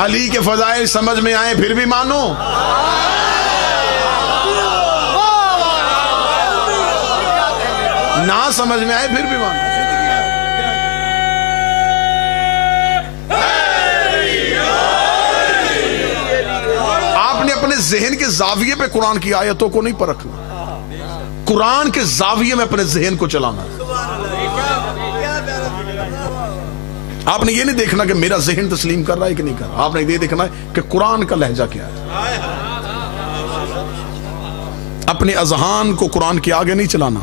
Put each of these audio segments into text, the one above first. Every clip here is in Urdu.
علی کے فضائل سمجھ میں آئے پھر بھی مانو، نہ سمجھ میں آئے پھر بھی مانو۔ آپ نے اپنے ذہن کے زاویے پہ قرآن کی آیتوں کو نہیں پرکھنا، قرآن کے زاویے میں اپنے ذہن کو چلانا ہے۔ آپ نے یہ نہیں دیکھنا کہ میرا ذہن تسلیم کر رہا ہے کہ نہیں کر رہا، آپ نے یہ دیکھنا ہے کہ قرآن کا لہجہ کیا ہے۔ اپنے اذہان کو قرآن کے آگے نہیں چلانا،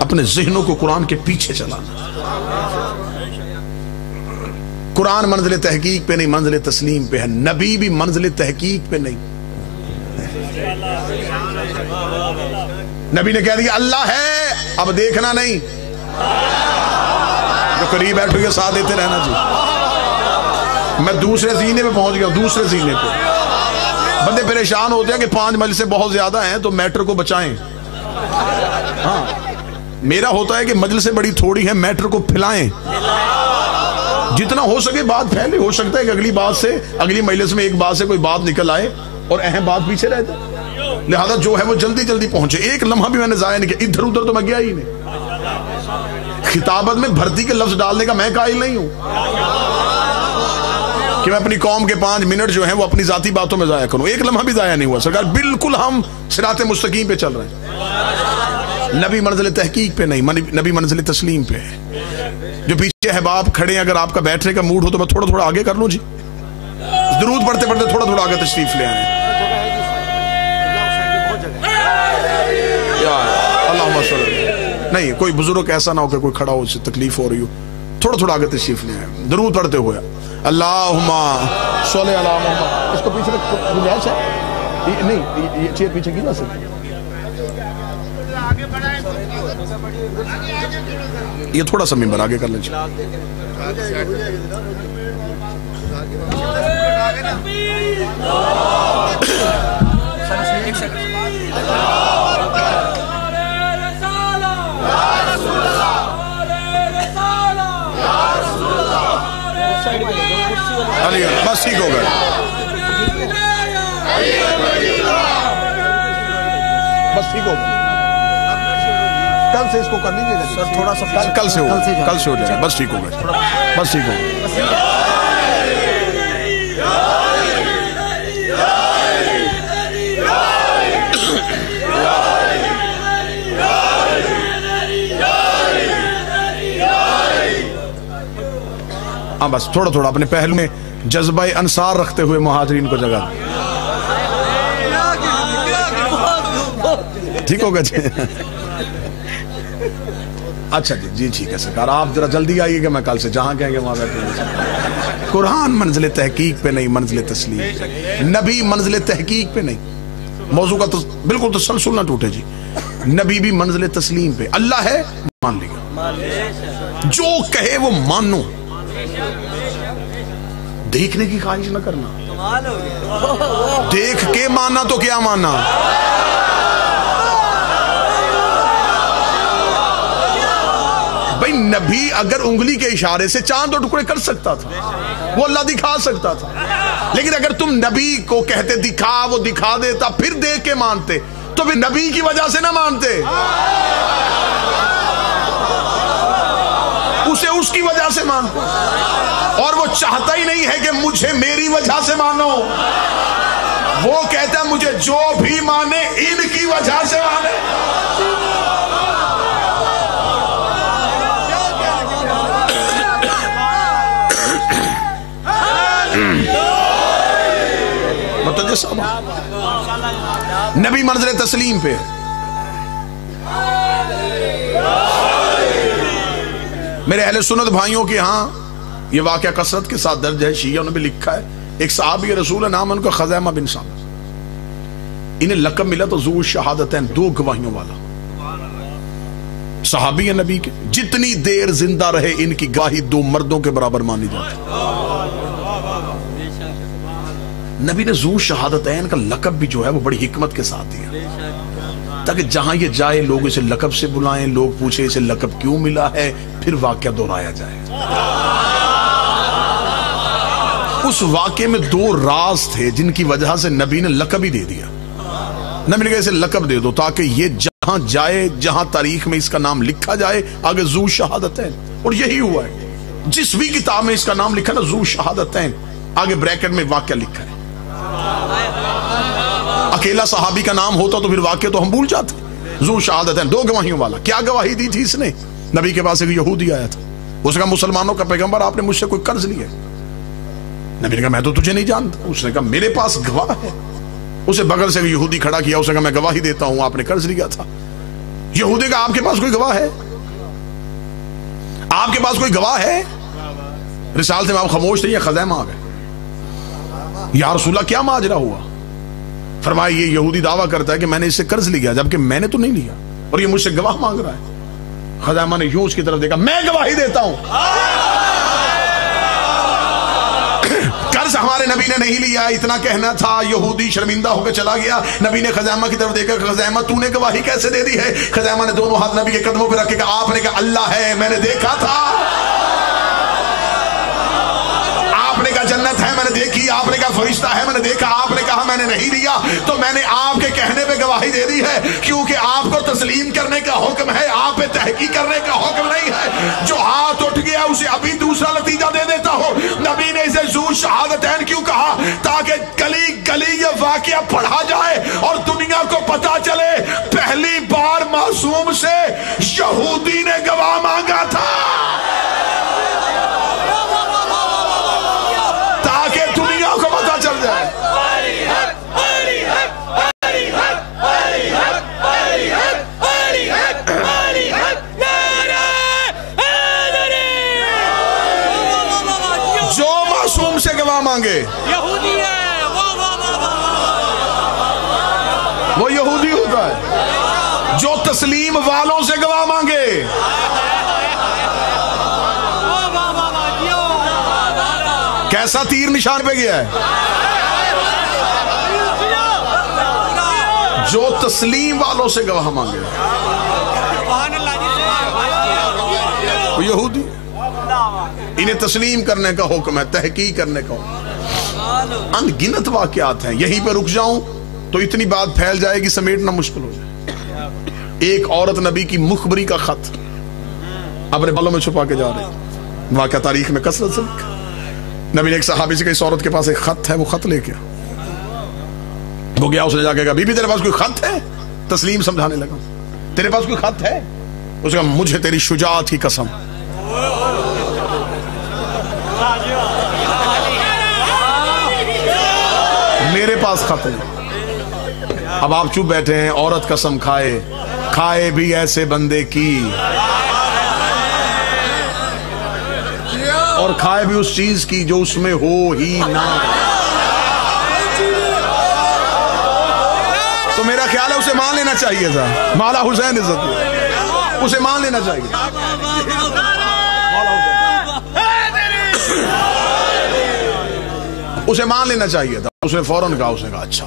اپنے ذہنوں کو قرآن کے پیچھے چلانا۔ قرآن منزل تحقیق پہ نہیں، منزل تسلیم پہ ہے۔ نبی بھی منزل تحقیق پہ نہیں۔ نبی نے کہہ دیا اللہ ہے، اب دیکھنا نہیں، جو قریب بیٹھو یہ ساتھ دیتے رہنا جی۔ میں دوسرے زینے پہ پہنچ گیا، دوسرے زینے پہ۔ بندے پریشان ہوتے ہیں کہ 5 مجلسیں بہت زیادہ ہیں تو میٹر کو بچائیں۔ ہاں میرا ہوتا ہے کہ مجلسیں بڑی تھوڑی ہیں، میٹر کو پھیلائیں، جتنا ہو سکے بات پھیلے۔ ہو سکتا ہے کہ اگلی بات سے، اگلی مجلس میں ایک بات سے کوئی بات نکل آئے اور اہم بات پیچھے رہ جائے، لہذا جو ہے وہ جلدی جلدی پہنچے۔ ایک لمحہ بھی میں نے ضائع نہیں کیا، ادھر ادھر تو میں گیا ہی نہیں۔ خطابت میں بھرتی کے لفظ ڈالنے کا میں قائل نہیں ہوں کہ میں اپنی قوم کے 5 منٹ جو ہیں وہ اپنی ذاتی باتوں میں ضائع کروں۔ ایک لمحہ بھی ضائع نہیں ہوا سرکار، بالکل ہم صراط مستقیم پہ چل رہے ہیں۔ نبی منزل تحقیق پہ نہیں، نبی منزل تسلیم پہ ہے۔ جو پیچھے احباب کھڑے ہیں، اگر آپ کا بیٹھنے کا موڈ ہو تو میں تھوڑا تھوڑا آگے کر لوں جی، درود پڑھتے پڑھتے تھوڑا تھوڑا آگے تشریف لے آئیں۔ اللہم صلی نہیں، کوئی بزرگ ایسا نہ ہو کہ کوئی کھڑا ہو، اس سے تکلیف ہو رہی ہو، تھوڑا تھوڑا آگے تشریف لے آئیں، درود پڑھتے ہوئے۔ اللہم صلی علی محمد۔ اس کو پیچھے گنجائش ہے نہیں، یہ چیئر پیچھے کی نہ سکتی، یہ تھوڑا سا ممبر آگے کر لیں۔ بس ٹھیک ہو گئے، بس ٹھیک ہو گئے۔ کل سے اس کو کر لیجیے گا تھوڑا سا، کل سے ہو جائے گا، بس ٹھیک ہو گئے، بس ٹھیک ہو گئے۔ ہاں بس تھوڑا تھوڑا اپنے پہلو میں جذبہ انصار رکھتے ہوئے مہاجرین کو جگہ دیں۔ ٹھیک ہوگا جی؟ اچھا جی جی ٹھیک ہے سرکار، آپ ذرا جلدی آئیے گا، میں کل سے جہاں کہیں گے وہاں بیٹھیں گے۔ قرآن منزل تحقیق پہ نہیں، منزل تسلیم پہ۔ نبی منزل تحقیق پہ نہیں، موضوع کا بالکل تسلسل نہ ٹوٹے جی۔ نبی بھی منزل تسلیم پہ، اللہ ہے مان لیا، جو کہے وہ مانو، دیکھنے کی خواہش نہ کرنا۔ دیکھ کے ماننا تو کیا ماننا، بھائی نبی اگر انگلی کے اشارے سے چاند اور ٹکڑے کر سکتا تھا، وہ اللہ دکھا سکتا تھا، لیکن اگر تم نبی کو کہتے دکھا، وہ دکھا دیتا، پھر دیکھ کے مانتے تو پھر نبی کی وجہ سے نہ مانتے، اسے اس کی وجہ سے مانتے، اور وہ چاہتا ہی نہیں ہے کہ مجھے میری وجہ سے مانو، وہ کہتا ہے مجھے جو بھی مانے ان کی وجہ سے مانے۔ نبی منزل تسلیم پہ، میرے اہل سنت بھائیوں کے ہاں یہ واقعہ کثرت کے ساتھ درج ہے، شیعہ نے بھی لکھا ہے۔ ایک صحابی رسول نام ان کا خزیمہ بن ثابت، انہیں لقب ملا تو ذو شہادتین، 2 گواہیوں والا صحابی ہے نبی کے، جتنی دیر زندہ رہے ان کی گواہی 2 مردوں کے برابر مانی جاتی۔ نبی نے ذو شہادتین کا لقب بھی جو ہے وہ بڑی حکمت کے ساتھ دیا، تاکہ جہاں یہ جائے لوگ اسے لقب سے بلائیں، لوگ پوچھیں اسے لقب کیوں ملا ہے، پھر واقعہ دہرایا جائے۔ اس واقعے میں دو راز تھے جن کی وجہ سے نبی نے لقب ہی دے دیا. نبی نے کہا اسے لقب دے دو تاکہ یہ جہاں جائے, جہاں تاریخ میں اس کا نام لکھا جائے آگے ذو شہادتین, اور یہی ہوا ہے. جس بھی کتاب میں اس کا نام لکھا نا ذو شہادتین, آگے بریکٹ میں واقعہ لکھا ہے. اکیلا صحابی کا نام ہوتا تو پھر واقعہ تو ہم بھول جاتے. ذو شہادتین, دو گواہیوں والا. کیا گواہی دی تھی اس نے؟ نبی کے پاس ایک یہودی آیا تھا, اس نے کہا مسلمانوں کا پیغمبر آپ نے مجھ سے کوئی قرض لیا ہے. نبی نے کہا میں تو تجھے نہیں جانتا. اس نے کہا میرے پاس گواہ ہے. اسے بغل سے یہودی کھڑا کیا, اس نے کہا میں گواہی دیتا ہوں آپ نے قرض لیا تھا. یہودی کا آپ کے پاس کوئی گواہ ہے؟ آپ کے پاس کوئی گواہ ہے؟ رسالت میں آپ خاموش تھے, یا خزیمہ آ گئے. یا رسول اللہ کیا ماجرا ہوا؟ فرمایا یہ یہودی دعویٰ کرتا ہے کہ میں نے اس سے قرض لیا جبکہ میں نے تو نہیں لیا, اور یہ مجھ سے گواہ مانگ رہا ہے. خزیمہ نے یوں اس کی طرف دیکھا, میں گواہی دیتا ہوں قرض ہمارے نبی نے نہیں لیا. اتنا کہنا تھا, یہودی شرمندہ ہو کے چلا گیا. نبی نے خزیمہ کی طرف دیکھا, خزیمہ تو نے گواہی کیسے دے دی ہے؟ خزیمہ نے دونوں ہاتھ نبی کے قدموں پہ رکھ کے کہا آپ نے کہا اللہ ہے, میں نے دیکھا تھا. آپ نے کہا جنت ہے, میں نے دیکھی. آپ نے کہا فرشتہ ہے, میں نے دیکھا. آپ نے کہا میں نے نہیں لیا, تو میں نے آپ کے کہنے پہ گواہی دے دی ہے, کیونکہ آپ کو تسلیم کرنے کا حکم ہے, آپ پہ تحقیق کرنے کا حکم نہیں ہے. جو ہاتھ اٹھ گیا اسے ابھی دوسرا نتیجہ دے دیتا ہوں. نبی نے اسے ذو شہادتین کیوں کہا؟ تاکہ گلی گلی یہ واقعہ پڑھا جائے اور دنیا کو پتا چلے پہلی بار معصوم سے یہودی نے گواہ مانگا تھا, تاکہ دنیا کو پتا چل جائے. جو معصوم سے گواہ مانگے وہ یہودی ہوتا ہے. جو تسلیم والوں سے گواہ مانگے کیسا تیر نشان پہ گیا ہے؟ جو تسلیم والوں سے گواہ مانگے وہ یہودی. انہیں تسلیم کرنے کا حکم ہے, تحقیق کرنے کا حکم. ان گنت واقعات ہیں. یہیں پہ رک جاؤں تو اتنی بات پھیل جائے گی, سمیٹنا مشکل ہو جائے. ایک عورت نبی کی مخبری کا خط اپنے بالوں میں چھپا کے جا رہی. واقعہ تاریخ میں کثرت سے لکھا. نبی نے ایک صحابی سے کہا اس عورت کے پاس ایک خط ہے, وہ خط لے کے. وہ گیا, اس نے جا کے کہا بی بی تیرے پاس کوئی خط ہے؟ تسلیم سمجھانے لگا, تیرے پاس کوئی خط ہے؟ اس نے کہا مجھے تیری شجاعت کی قسم میرے پاس خط نہیں. اب آپ چپ بیٹھے ہیں. عورت قسم کھائے, کھائے بھی ایسے بندے کی اور کھائے بھی اس چیز کی جو اس میں ہو ہی نہ. تو میرا خیال ہے اسے مان لینا چاہیے تھا. مولا حسین عزت, اسے مان لینا چاہیے. اسے مان لینا چاہیے تھا. اس نے فوراً کہا, اس نے کہا اچھا,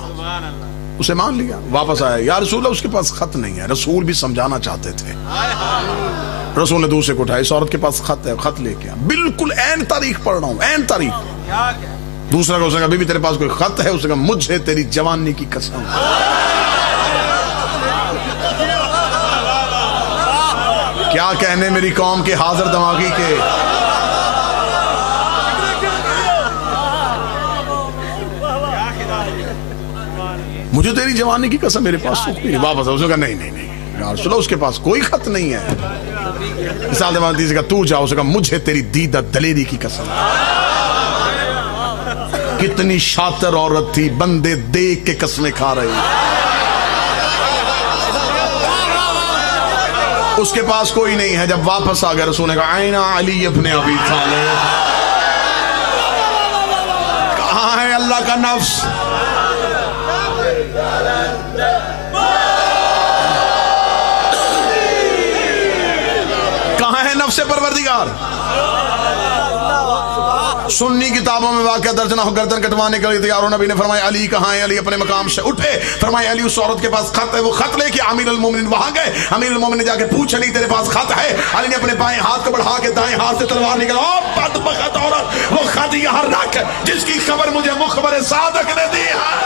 اسے مان لیا. واپس آیا, یا رسول اللہ اس کے پاس خط نہیں ہے. رسول بھی سمجھانا چاہتے تھے. رسول نے دوسرے کو اٹھایا, اس عورت کے پاس خط ہے, خط لے کے آ. بالکل عین تاریخ پڑھ رہا ہوں, عین تاریخ. دوسرا کو اس نے کہا بی بی تیرے پاس کوئی خط ہے؟ اس نے کہا مجھے تیری جوانی کی قسم. کیا کہنے میری قوم کے حاضر دماغی کے. مجھے تیری جوانی کی قسم, میرے پاس تو کوئی. واپس اس نے کہا نہیں نہیں نہیں یا رسول اللہ اس کے پاس کوئی خط نہیں ہے. مثال دماغی سے کہا تو جاؤ. اس نے کہا مجھے تیری دیدہ دلیری کی قسم. کتنی شاطر عورت تھی, بندے دیکھ کے قسمیں کھا رہی. اس کے پاس کوئی نہیں ہے. جب واپس آ گیا رسول نے کہا آئینہ علی ابن ابی طالب, کہاں ہے اللہ کا نفس؟ کہاں ہے نفس پروردگار؟ سنی کتابوں میں واقعہ درج نہ ہو, گردن کٹوانے کے لیے تیار ہو. نبی نے فرمایا علی کہاں ہے؟ علی اپنے مقام سے اٹھے. فرمایا علی اس عورت کے پاس خط ہے, وہ خط لے کے امیر المومنین وہاں گئے. امیر المومنین نے جا کے پوچھا نہیں تیرے پاس خط ہے؟ علی نے اپنے بائیں ہاتھ کو بڑھا کے دائیں ہاتھ سے تلوار نکلا. بدبخت عورت, وہ خط یہاں رکھ جس کی خبر مجھے مخبر صادق نے دی ہے۔